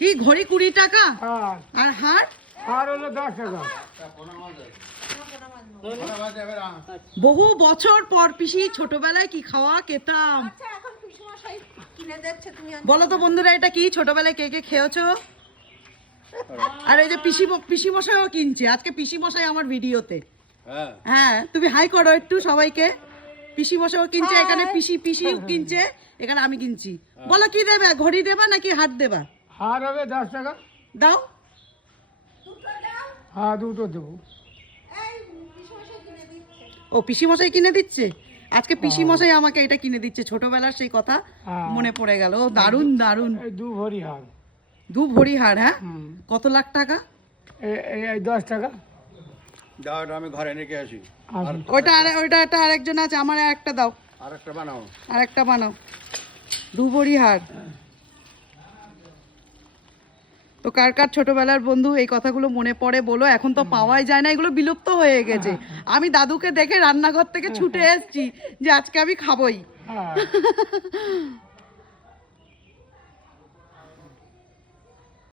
কি ঘড়ি 20 টাকা? হ্যাঁ। আর হার? হার হলো 10 টাকা। বহু বছর পর পিসি, ছোটবেলায় কি খাওয়া খেতাম। বলো তো বন্ধুরা, এটা কি ছোটবেলায় কে কে খেয়েছো? আর এই যে পিসি মশাইও কিনছে আজকে, পিসি মশাই আমার ভিডিওতে। হ্যাঁ, তুমি হাই করো একটু সবাইকে। পিসি মশাইও কিনছে এখানে, পিসিও কিনছে এখানে, আমি কিনছি। বলো কি দেবে, ঘড়ি দেবা নাকি হাট দেবা? হার হবে 10 টাকা। দাও। হ্যাঁ, দুটো দেবো। ও, পিসি মশাই কিনে দিচ্ছে আজকে। পিসি মশাই আমাকে এটা কিনে দিচ্ছে, ছোটবেলার সেই কথা মনে পড়ে গেল। ও দারুন দারুন। এই 2 ভরি হার। 2 ভরি হার? হ্যাঁ, কত লাখ টাকা? এই 10 টাকা। দাও, আমি ঘরে রেখে আসি। ওইটা একটা আরেকজন আছে, আমার একটা দাও। আরেকটা বানাও। আরেকটা বানাও। 2 ভরি হার। তো কার কার ছোটবেলার বন্ধু এই কথাগুলো মনে পড়ে বলো। এখন তো পাওয়াই যায় না, এগুলো বিলুপ্ত হয়ে গেছে। আমি দাদুকে দেখে রান্নাঘর থেকে ছুটে এসেছি যে আজকে আমি খাবোই।